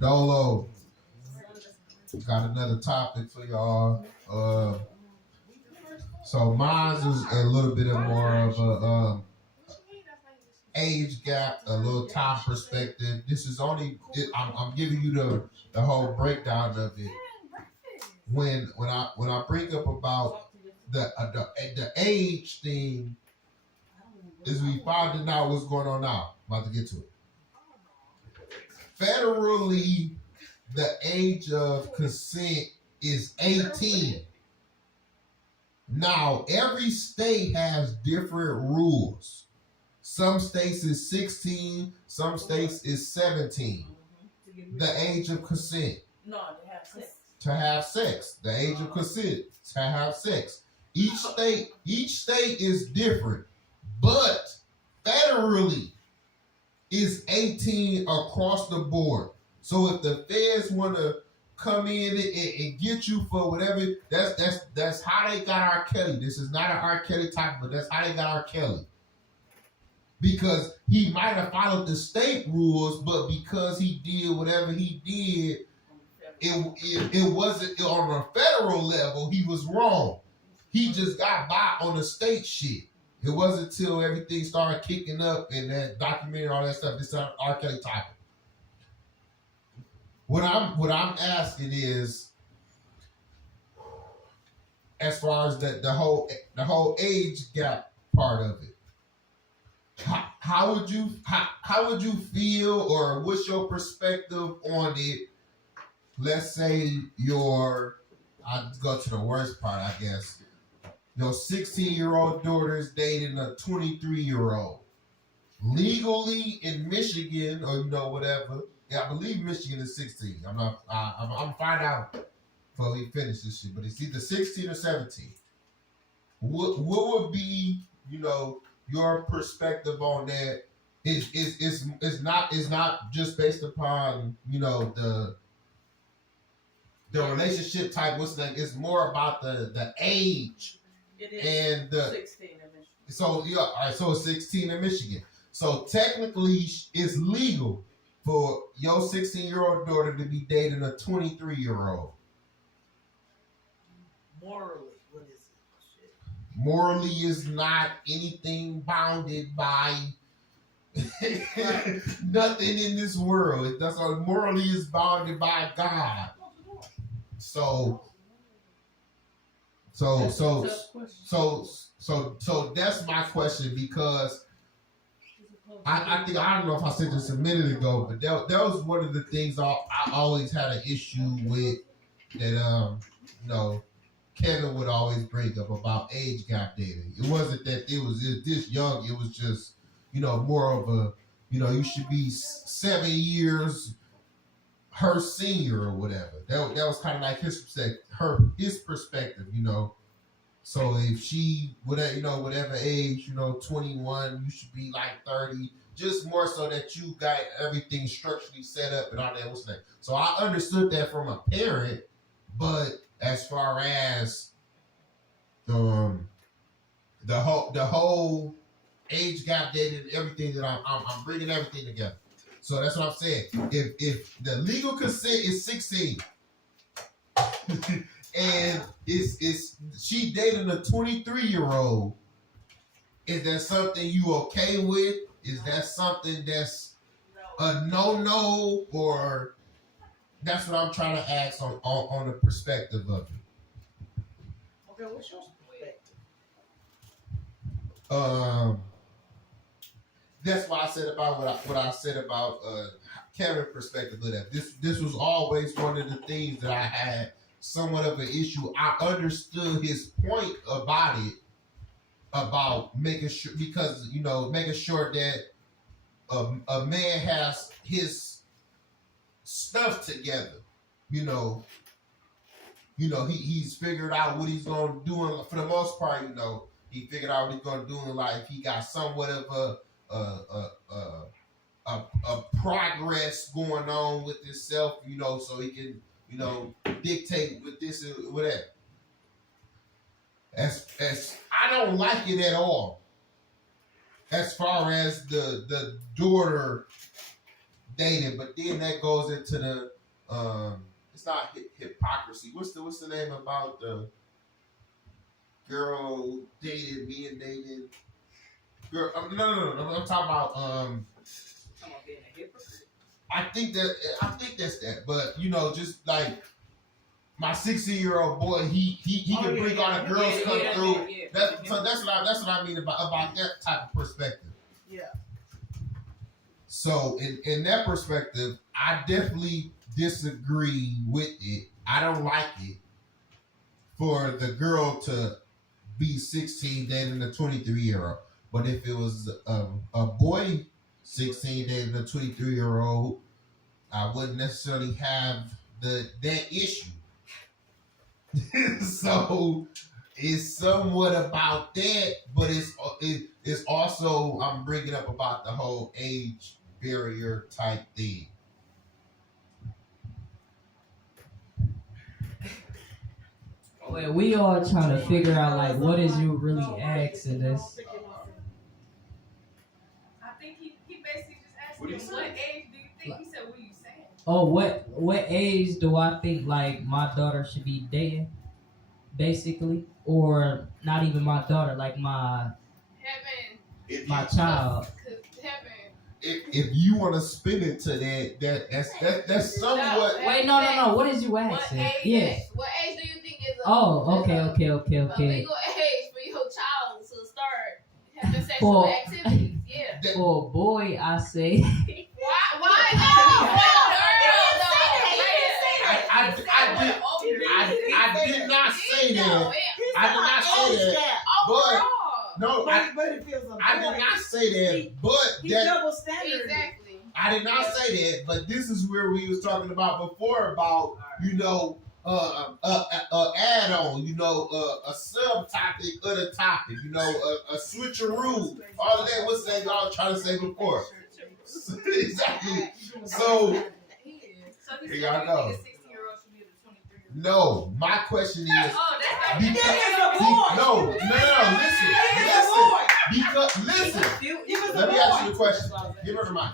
Dolo, got another topic for y'all. So mine is a little bit of more of a age gap, a little time perspective. This is only I'm giving you the whole breakdown of it. When I bring up about the age thing, is we finding out what's going on now. I'm about to get to it. Federally, the age of consent is 18. Now, every state has different rules. Some states is 16, some states is 17. The age of consent. No, to have sex. To have sex. The age of consent to have sex. Each state is different, but federally is 18 across the board. So if the feds want to come in and get you for whatever, that's how they got R. Kelly. This is not an R. Kelly topic, but that's how they got R. Kelly. Because he might have followed the state rules, but because he did whatever he did, it wasn't on a federal level. He was wrong. He just got by on the state shit. It wasn't until everything started kicking up and that documentary, all that stuff. This is an R. Kelly topic. What I'm asking is, as far as the whole age gap part of it, how would you feel, or what's your perspective on it? Let's say I'll go to the worst part, I guess. Your 16-year-old daughter is dating a 23-year-old. Legally in Michigan, or whatever. Yeah, I believe Michigan is 16. I'm find out before we finish this shit, but it's either 16 or 17. What would be, your perspective on that? It's not just based upon, the relationship type. What's that? It's more about the age. It is and 16 in Michigan. So all right, so it's 16 in Michigan. So technically, it's legal for your 16-year-old daughter to be dating a 23-year-old. Morally, what is it? Shit. Morally is not anything bounded by nothing in this world. That's all. Morally is bounded by God. So that's my question, because I don't know if I said this a minute ago, but that was one of the things I always had an issue with, that Kevin would always bring up about age gap dating. It wasn't that it was this young, it was just more of a you should be 7 years her senior or whatever. That was kind of like his perspective, So if she whatever age, 21, you should be like 30, just more so that you got everything structurally set up and all that. What's that? So I understood that from a parent, but as far as the whole age gap dating and everything, that I'm bringing everything together. So that's what I'm saying. If the legal consent is 16, and it's she dating a 23-year-old, is that something you okay with? Is that something that's a no, or that's what I'm trying to ask on the perspective of it? Okay, what's your perspective? That's why I said about what I said about Kevin's perspective of that. This was always one of the things that I had somewhat of an issue. I understood his point about it, about making sure, because making sure that a man has his stuff together. He's figured out what he's gonna do. For the most part, he figured out what he's gonna do in life. He got somewhat of a progress going on with himself, so he can, dictate with this and with that. As I don't like it at all. As far as the daughter dating, but then that goes into the it's not hypocrisy. What's the name about the girl dated me and dated girl? No. I'm talking about being a hypocrite. I think that's that. But you know, just like my 16-year-old boy, he can bring all the girls come through. So that's what I mean about that type of perspective. Yeah. So in that perspective, I definitely disagree with it. I don't like it for the girl to be 16 dating a 23-year-old. But if it was a boy 16 dating a 23-year-old, I wouldn't necessarily have that issue. So it's somewhat about that, but it's also I'm bringing up about the whole age barrier type thing. Well, we all trying to figure out like what is you really asking this. I think he basically just asked me what age do you think? He said, what are you saying? Oh, what age do I think like my daughter should be dating, basically, or not even my daughter, like my child. If you want to spin it to that's somewhat. Wait, no. What is you asking? Yeah. What age do you think is a Okay. a legal age for your child to start having sexual activities? Yeah. For a boy, I say. Why no? I did not say that. I did not say that. But no, I did not say that. But that double standard. Exactly. I did not say that. But this is where we was talking about before about add on, a subtopic of the topic, a switcheroo. All of that was saying y'all trying to say before. Exactly. So here y'all go. No, my question is listen. Let me ask you the question. Give her the mic.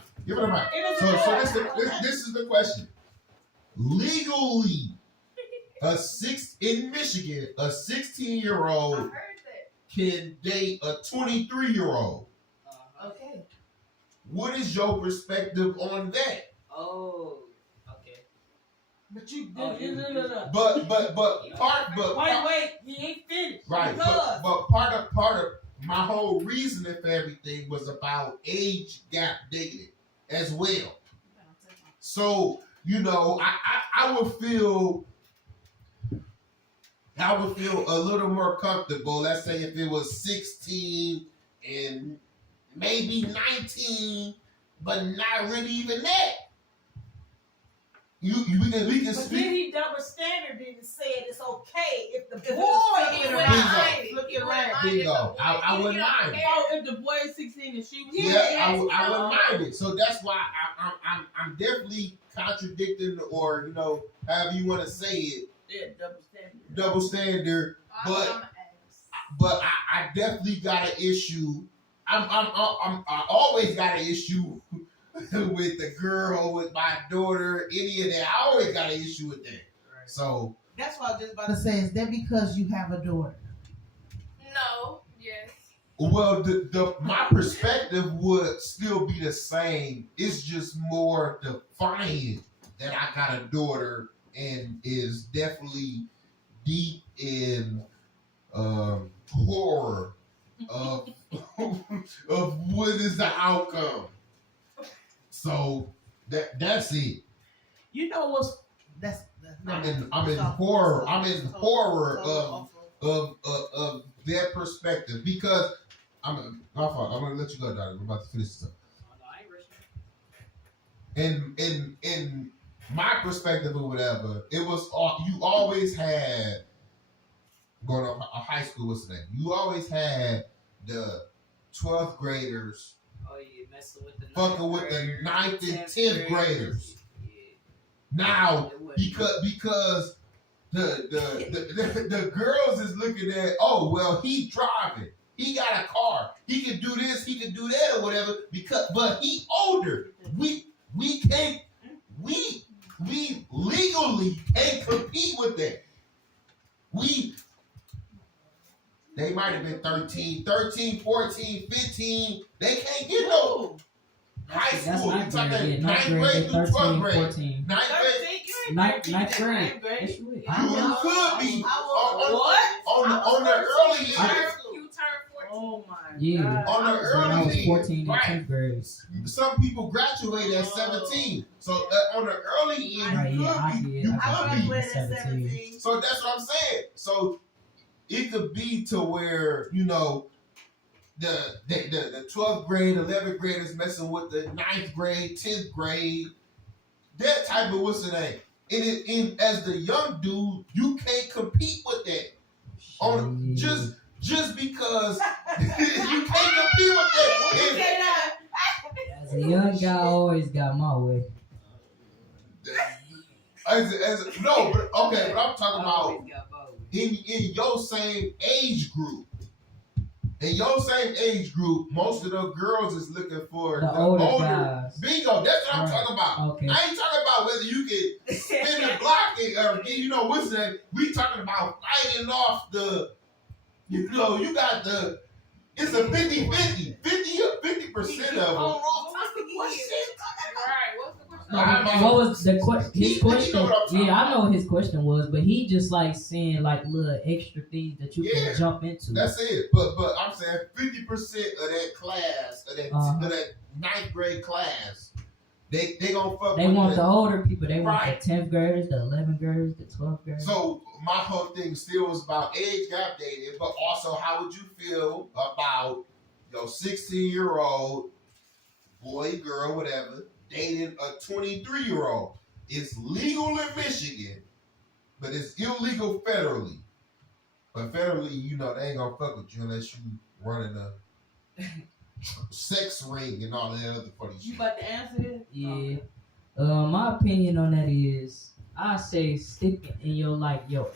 So this is the question. Legally, in Michigan, a 16-year-old can date a 23-year-old. Okay. What is your perspective on that? Oh, okay. But you Oh, no. But Wait, he ain't finished. right, but part of my whole reasoning for everything was about age gap dating as well. So, I would feel a little more comfortable. Let's say if it was 16 and maybe 19, but not really even that. We can But speak. then he double standard and said it's okay if the boy looking around. Bingo. I wouldn't mind. Oh, if the boy is 16 and she was I wouldn't mind it. So that's why I'm definitely contradicting, or however you want to say it. Yeah, Double standard. But I definitely got an issue. I always got an issue with the girl, with my daughter, any of that. I always got an issue with that. Right. So that's what I was just about to say. Is that because you have a daughter? No. Yes. Well, my perspective would still be the same. It's just more defiant that I got a daughter and is definitely deep in horror of of what is the outcome. So that's it. You know what's I'm in horror. I'm in horror of their perspective, because I'm gonna let you go, Donnie. I'm about to finish this up. In my perspective or whatever, it was you always had going to a high school. What's the name? You always had the 12th graders. Oh, you messing with the fucking with the 9th and 10th graders. Yeah. Now, because the girls is looking at, oh, well, he's driving. He got a car. He can do this, he can do that or whatever, but he older. we can't. We legally can't compete with that. They might have been 13, 14, 15. They can't get no high school. You're talking ninth grade through 12th grade. 14. Ninth Ninth grade. You could be on the early years. You turn 14. Oh my Yeah. God. On the So I early was years. 14 in Right. 10th grade. Some people graduate at 17. So on the early end, Right, yeah, I did. you I could be. graduated at 17. 17. So that's what I'm saying. So it could be to where, you know, the 12th grade, 11th graders messing with the 9th grade, 10th grade, that type of what's the name. And as the young dude, you can't compete with that. On just because you can't compete with that. As a young guy, I always got my way. No, but okay, but I'm talking about in your same age group. In your same age group, most of the girls is looking for The older guys. Bingo, that's what I'm Right. talking about. Okay. I ain't talking about whether you can spin the block or you know what's that. We talking about fighting off the, you know, you got the, it's a 50-50. 50% of them. What shit? Right. What's the question? What was the his question? know what I'm talking Yeah, I know what his question was, but he just like saying like little extra things that you Yeah. can jump into. That's it. But I'm saying 50% of that class, of that 9th grade class, they gonna fuck They with want that. the older people. They want Right. the 10th graders, the 11th graders, the 12th graders. So my whole thing still was about age gap dating, but also how would you feel about your 16-year-old boy, girl, whatever, dating a 23-year-old? It's legal in Michigan, but it's illegal federally. But federally, you know, they ain't gonna fuck with you unless you running a sex ring and all that other funny shit. You about to answer this? Yeah. My opinion on that is, I say stick in your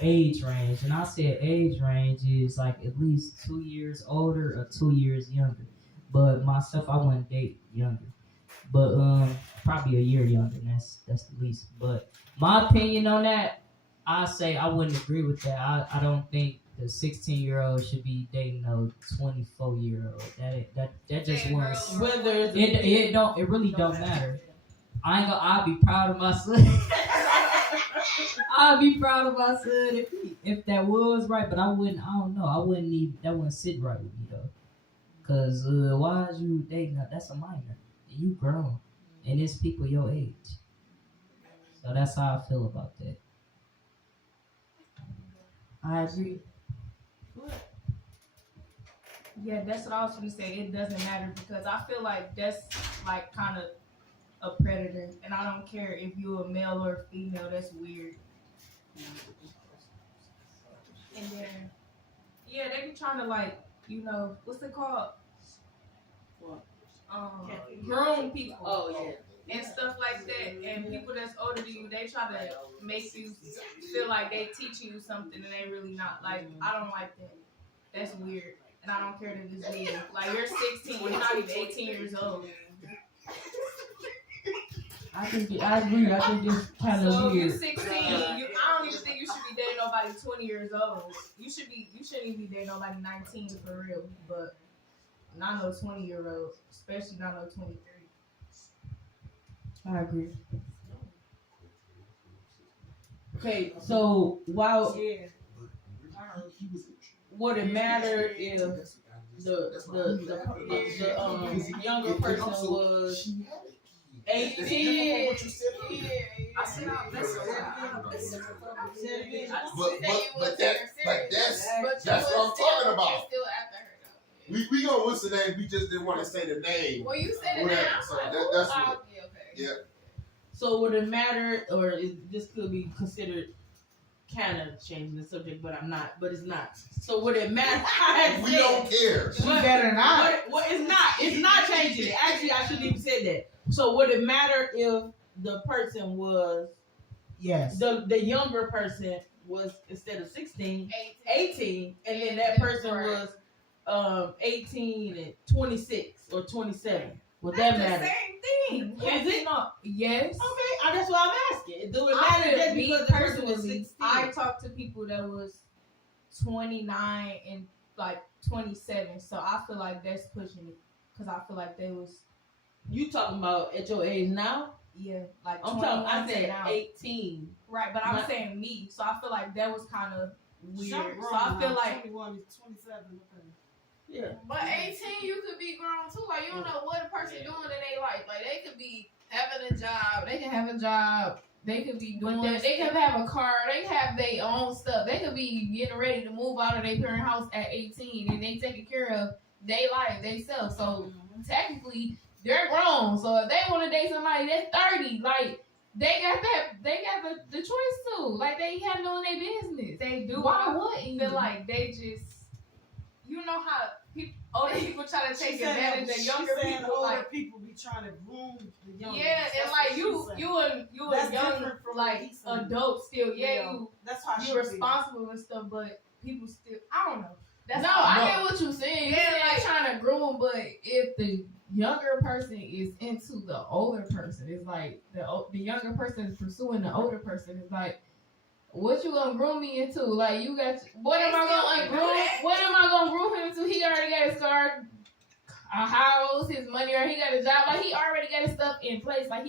age range, and I say age range is like at least 2 years older or 2 years younger. But myself, I wouldn't date younger, but probably a year younger. And that's the least. But my opinion on that, I say I wouldn't agree with that. I don't think the 16-year-old should be dating a 24-year-old. That just was. Whether It really don't matter. I'll be proud of my son. I'll be proud of my son if that was right, but I don't know. That wouldn't sit right with me though. Cause why is you dating her? That's a minor. You grown. And it's people your age. So that's how I feel about that. I agree. Yeah, that's what I was gonna say. It doesn't matter because I feel like that's like kind of a predator, and I don't care if you're a male or a female. That's weird. And then, yeah, they be trying to like, you know, what's it called? What? Groom people. Oh yeah. And stuff like that, and people that's older than you, they try to make you feel like they teaching you something, and they really not. Like, I don't like that. That's weird, and I don't care that it's legal. Like, you're 16, you're not even 18 years old. I agree. I think it's kind So of if you're weird. 16, I don't even think you should be dating nobody 20 years old. You shouldn't even be dating nobody 19 for real. But not no 20-year-old, especially not no 23. I agree. Okay, so while would it matter if the younger person was 18? But that's what I'm talking about. We gonna what's the name? We just didn't want to say the name. Well, you said it Whatever. now. So that's what. Yeah. So would it matter, or this could be considered kind of changing the subject, but it's not. So would it matter? We don't care. You better not. It's not. It's not changing it. Actually, I shouldn't even say that. So would it matter if the person was the younger person was instead of 16, 18, and then that person was 18 and 26 or 27? Would that matter? Same thing. mean? Is it? No. Yes. Okay, that's why I'm asking. Do it I matter just me because the person was personally, 16? I talked to people that was 29 and like 27, so I feel like that's pushing it because I feel like they was You talking about at your age now? like I'm 21 talking. I to said now. 18. Right, but I'm Not- saying me, so I feel like that was kind of weird. So So I feel like 21 is 27. Okay. Yeah. But 18, you could be grown too. Like, you don't know what a person doing in their life. Like, they could be having a job. They can have a job. They could be doing. They could have a car. They have their own stuff. They could be getting ready to move out of their parent house at 18, and they taking care of their life, themselves. So technically, they're grown. So if they want to date somebody that's 30, like. They got the choice too. Like, they handling their business. they do. Why wouldn't you? feel like they just, you know how older people try to take advantage of younger people. Older Like, people be trying to groom the younger. yeah, and like you That's a young different from what like he said. adult still. Yeah, Yeah. That's how you're responsible and stuff, but people still. I don't know. That's No, how I get what you're saying. Yeah, You're like- trying to groom, but if the younger person is into the older person, it's like the younger person is pursuing the older person. It's like, what you gonna groom me into? Like, you got what am I gonna groom? What am I gonna groom him into? He already got his car, a house, his money, or he got a job. Like, he already got his stuff in place. Like,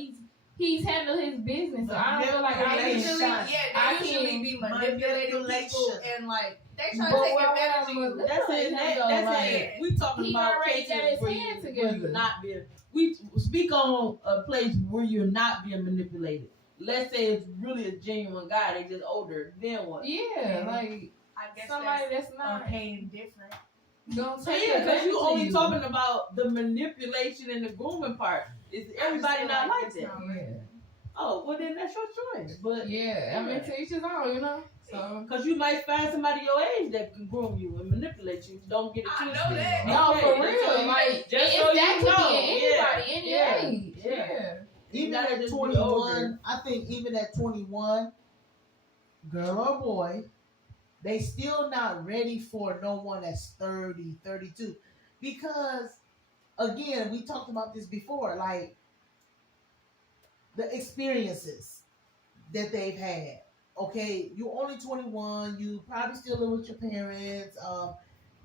he's handled his business. So I don't feel like I They can. usually, I they usually can- be manipulating people manipulation. and like they try to But take what advantage of I'm you. That's it. That's it. We talking he about already cases got his where hand you together. not being. We speak on a place where you're not being manipulated. Let's say it's really a genuine guy. They just older. Then what? Yeah, like I guess somebody that's not paying different. don't So take yeah, because you advantage only of talking about the manipulation and the grooming part. Is everybody feel not like like that's that? not Yeah. Oh, well then that's your choice. But Yeah, I mean, to each his own, you know. So because you might find somebody your age that can groom you and manipulate you. Don't get it I know twisted. that. no, Okay, for just so real, you- like just it, so that you could know. be anybody, any Yeah. age. Yeah. Yeah. Even gotta at just be 21, older. I think even at 21, girl or boy, they still not ready for no one that's 30, 32. Because, again, we talked about this before, like, the experiences that they've had. Okay, you only 21, you probably still live with your parents,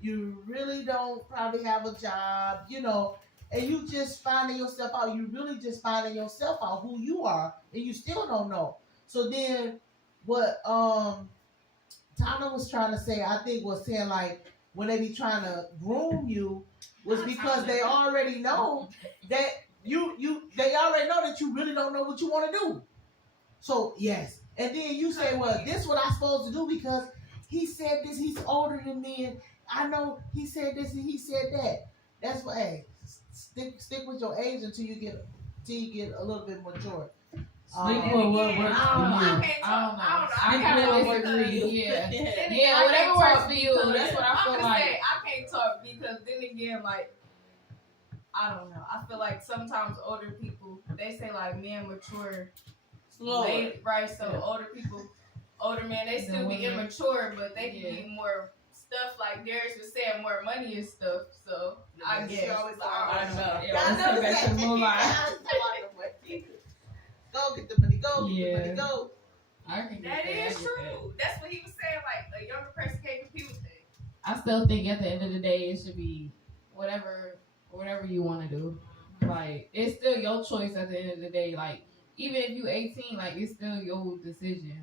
you really don't probably have a job, and you just finding yourself out. You really just finding yourself out who you are, and you still don't know. So then, what Tyler was trying to say, I think, was saying like when they be trying to groom you, was because they already know that they already know that you really don't know what you want to do. So yes, and then you say, well, this what I'm supposed to do because he said this. He's older than me, and I know he said this and he said that. That's why. Hey, stick with your age until you get a little bit mature. Stick with what works I don't know. for you. I kind of disagree. Yeah. Yeah, whatever works for you. That's what I feel like. I can't talk because then again, like, I don't know. I feel like sometimes older people, they say like men mature Slower. right? So older men, they still be immature, but they can get more stuff like Darius was saying, more money and stuff. So I guess. I know. Yeah, let's go back to the moonlight. Go get the money. Go get the Yeah. money. Go. I can get That I is get true. That's what he was saying. Like a younger person can't compete with that. I still think at the end of the day, it should be whatever you want to do. Like, it's still your choice at the end of the day. Like, even if you 18, like, it's still your decision.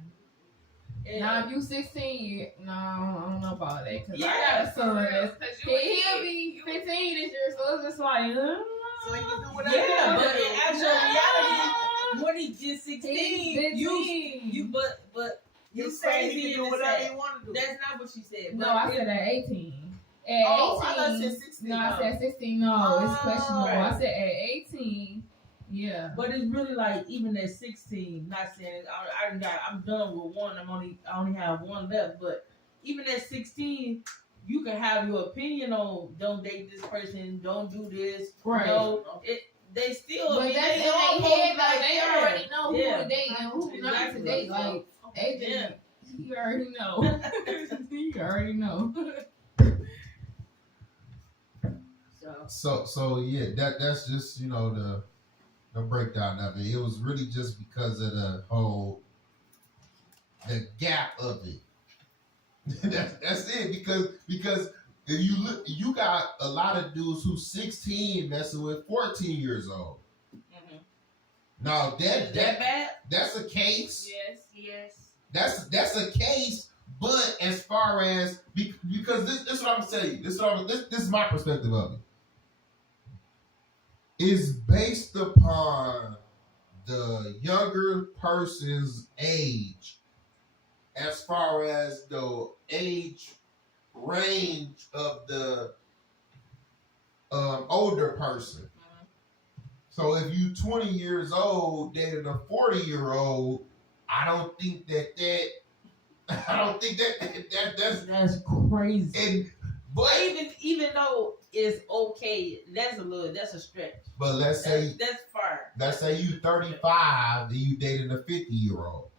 Now, if you 16, I don't know about that. Cause I got a son that's he'll be 15 this year, so it's just like, So you can do whatever. Yeah, you but want to in do. actual reality, when he gets 16, but you You say crazy you can do to whatever say. you want to do. That's not what she said. no, but I it- said at 18. At Oh, I 18, thought you said 16. no, I said 16. No, it's Oh, questionable. I right. said at 18, yeah. But it's really like even at 16. Not saying I'm done with one. I only have one left. But even at 16, you can have your opinion on don't date this person, don't do this. Right. They still. But I mean, that's in they all their head, go like though. They that. already know who Yeah. to date and who not to Exactly. date. Like, Yeah. you already know. You already know. So yeah, that's just the the breakdown of it. It was really just because of the gap of it. that's it. Because if you look, you got a lot of dudes who's 16 messing with 14 years old. Mm-hmm. Now that bad? That's a case. Yes. That's a case. But as far as because this is what I'm saying. This is my perspective of it. Is based upon the younger person's age, as far as the age range of the older person. Mm-hmm. So if you 20 years old dating a 40-year-old, I don't think that's crazy. But even though it's okay, that's a stretch. But let's say that's far. Let's say you 35 and you dating a 50-year-old.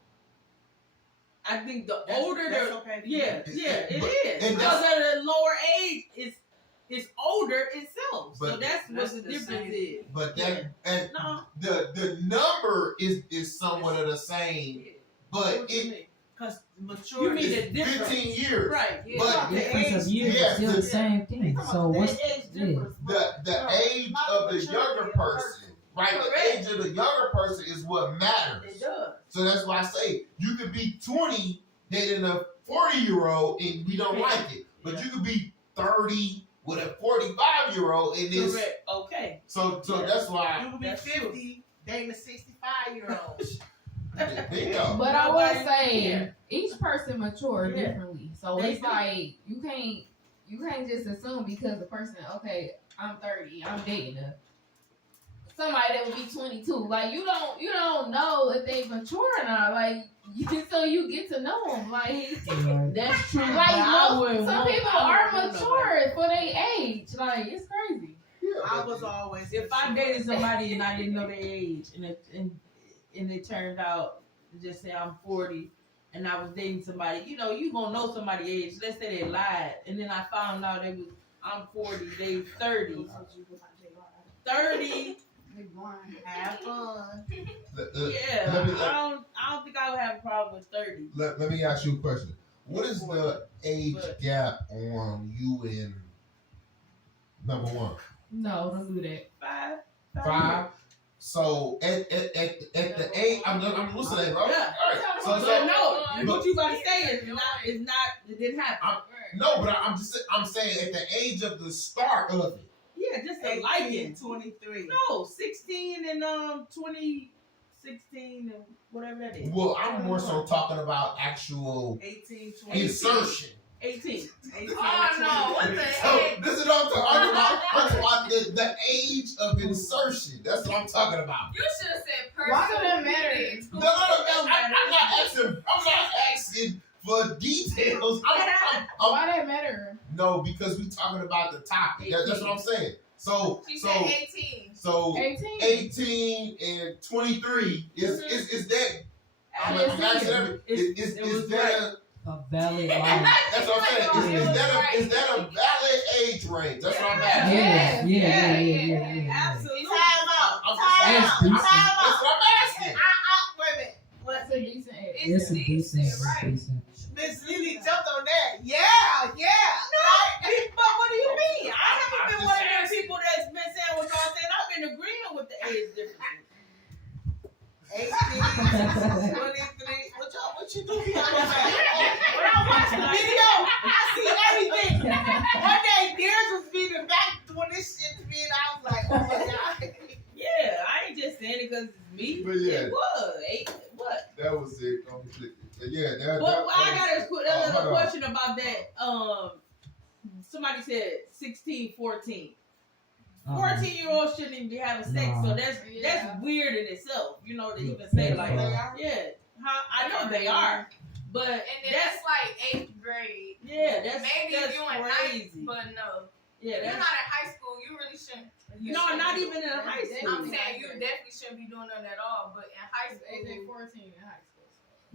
I think the older the okay. it is. Because of the lower age, it's older itself. So that's what the difference is. But the number is somewhat of the same. But because maturity is 15 years. Right. Yeah. But the difference of years is still the same thing. So what's the age of the younger person? Right, the age of the younger person is what matters. It does. So that's why I say you could be 20 dating a 40-year-old and we don't like it. But you could be 30 with a 45-year-old and it's okay. So that's why you could be 50 dating a 65-year-old. But I will say each person matures differently. So it's like you can't just assume because the person, okay, I'm 30, I'm dating somebody that would be 22. Like you don't know if they mature or not. Like so you get to know them. Like that's true. Like some people are mature for their age. Like it's crazy. I was always if I dated somebody and I didn't know their age and it turned out just say I'm 40 and I was dating somebody, you gonna know somebody's age. Let's say they lied and then I found out I'm 40, they 30. 30. Have fun. I don't think I would have a problem with 30. Let me ask you a question. What is the age gap on you and number one? No, don't do that. 5. So at the age, I'm listening, bro. Yeah. All right. No, what you about to say is not. It didn't happen. But I'm saying at the age of the start of it. Yeah, just a liking. 23. No, 16 and 2016 and whatever that is. Well, I'm more so talking about actual 18, 20. insertion. 18. Oh no, what the So heck? this is what I'm talking about. I'm talking about the age of insertion. That's what I'm talking about. You should have said person. Why does that matter? No, I'm not asking for details. Why that matter? No, because we talking about the topic. That's what I'm saying. So she said 18. So 18. 18 and 23 is that? I'm asking is that a valid age? That's what I'm saying. Is that a valid age range? That's what I'm asking. Yeah. Absolutely. Time out. That's decent. That's what I'm asking. Wait a minute. What's a decent age? It's a decent. Miss Lily jumped on that. Yeah. No, but what do you mean? I haven't been one of those people that's been saying what y'all saying. I've been agreeing with the age difference. 18, 23. What you do? When I watched the video, I see everything. One day, Dears was feeding back when this shit to me, and I was like, oh my God. Yeah, I ain't just saying it because it's me. But yeah. It was. What? That was it. Yeah, Well, I got another question about that. Somebody said 16, 14. 14-year-olds shouldn't even be having sex, so that's weird in itself. To even say like, I know they are, but and then that's like 8th grade. Yeah, that's maybe that's you in crazy. 9th, but no. Yeah, you're not in high school. You really shouldn't. Not even in high school. I'm saying you definitely shouldn't be doing that at all. But in high school, AJ 14 in high school.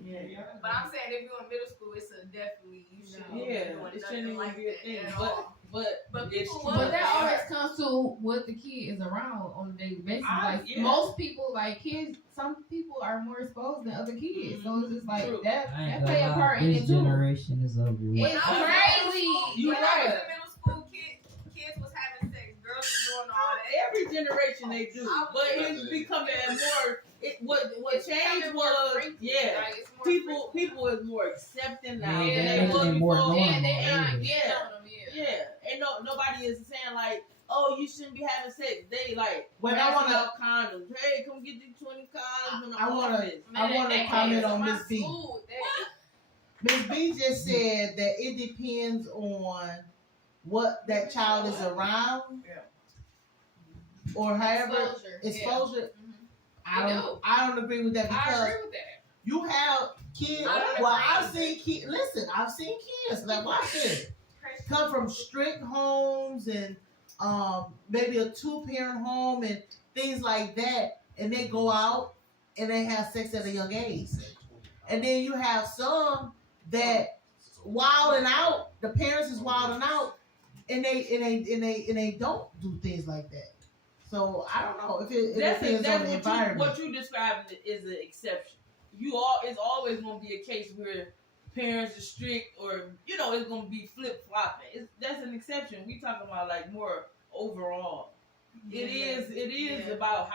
Yeah. But I'm saying if you're in middle school, it's a definitely you should be Yeah, doing it nothing shouldn't like even be a that thing. at all. But people it's true. love But that Yeah. always comes to what the kid is around on a daily basis. Like most people, like kids, some people are more exposed than other kids. So it's just like True. that I ain't play gonna a lie, part in this it too. generation is over with. It's crazy. You When I right. was in middle school, kids was having sex, girls was doing all that. Every generation they do, but it's becoming more. What It's changed becoming more was freaky. yeah. Like, it's more People freaky. is more accepting now Yeah, than they they was making it more before. normal. Yeah, they not Yeah. getting on them. Yeah, and nobody is saying like, oh, you shouldn't be having sex. They like When I passing wanna- out condoms. Hey, come get you 20 condoms in the I wanna- office. I want to comment on Miss B. School, Miss B just said that it depends on what that child is around, or however exposure. I don't agree with that I because agree with that. you have kids. I don't Well, agree I've with seen kids. Listen, I've seen kids that watch this come from strict homes and maybe a 2-parent home and things like that, and they go out and they have sex at a young age. And then you have some that wilding out. The parents is wilding out, and they don't do things like that. So I don't know if it depends on the environment. What you describing is an exception. It's always going to be a case where parents are strict, or it's going to be flip flopping. That's an exception. We talking about like more overall. It is about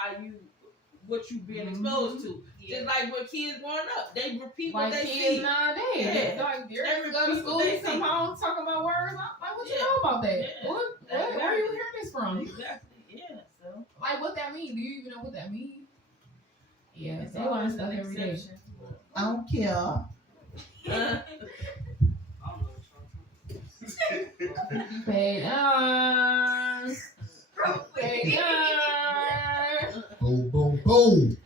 what you being exposed to. Just like with kids growing up, they repeat what Like they kids see. nowadays, Yeah. like They they go to repeat school, what they they come see. home talking about words. Like, what you Yeah. know about that? Yeah. Where are you hearing this from? Exactly. Yeah. So Like, what that mean? Do you even know what that mean? Yeah, it's they learn always stuff an every day. exception. I don't care. Paid Real quick. Paid Boom, boom, boom.